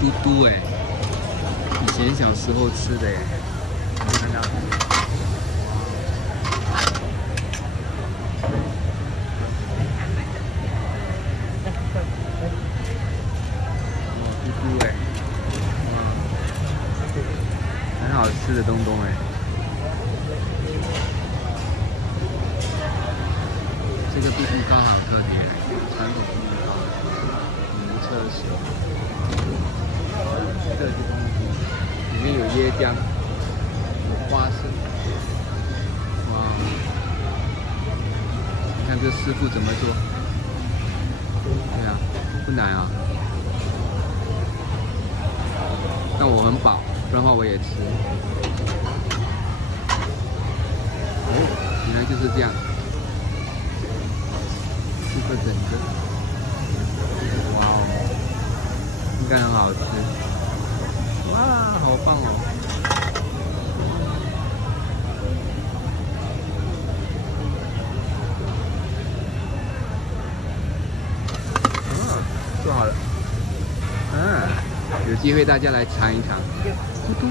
嘟嘟哎，以前小时候吃的哎，看到。嘟嘟哎，很好吃的东东哎。这个嘟嘟糕好特别，传统嘟嘟糕，无测试。这个东西里面有椰浆，有花生，哇！你看这师傅怎么做？对啊，不难啊。但我很饱，不然的话我也吃。哦，原来就是这样。这个整个，哇哦，应该很好吃。哇，好棒哦！做好了。有机会大家来尝一尝。咕嘟。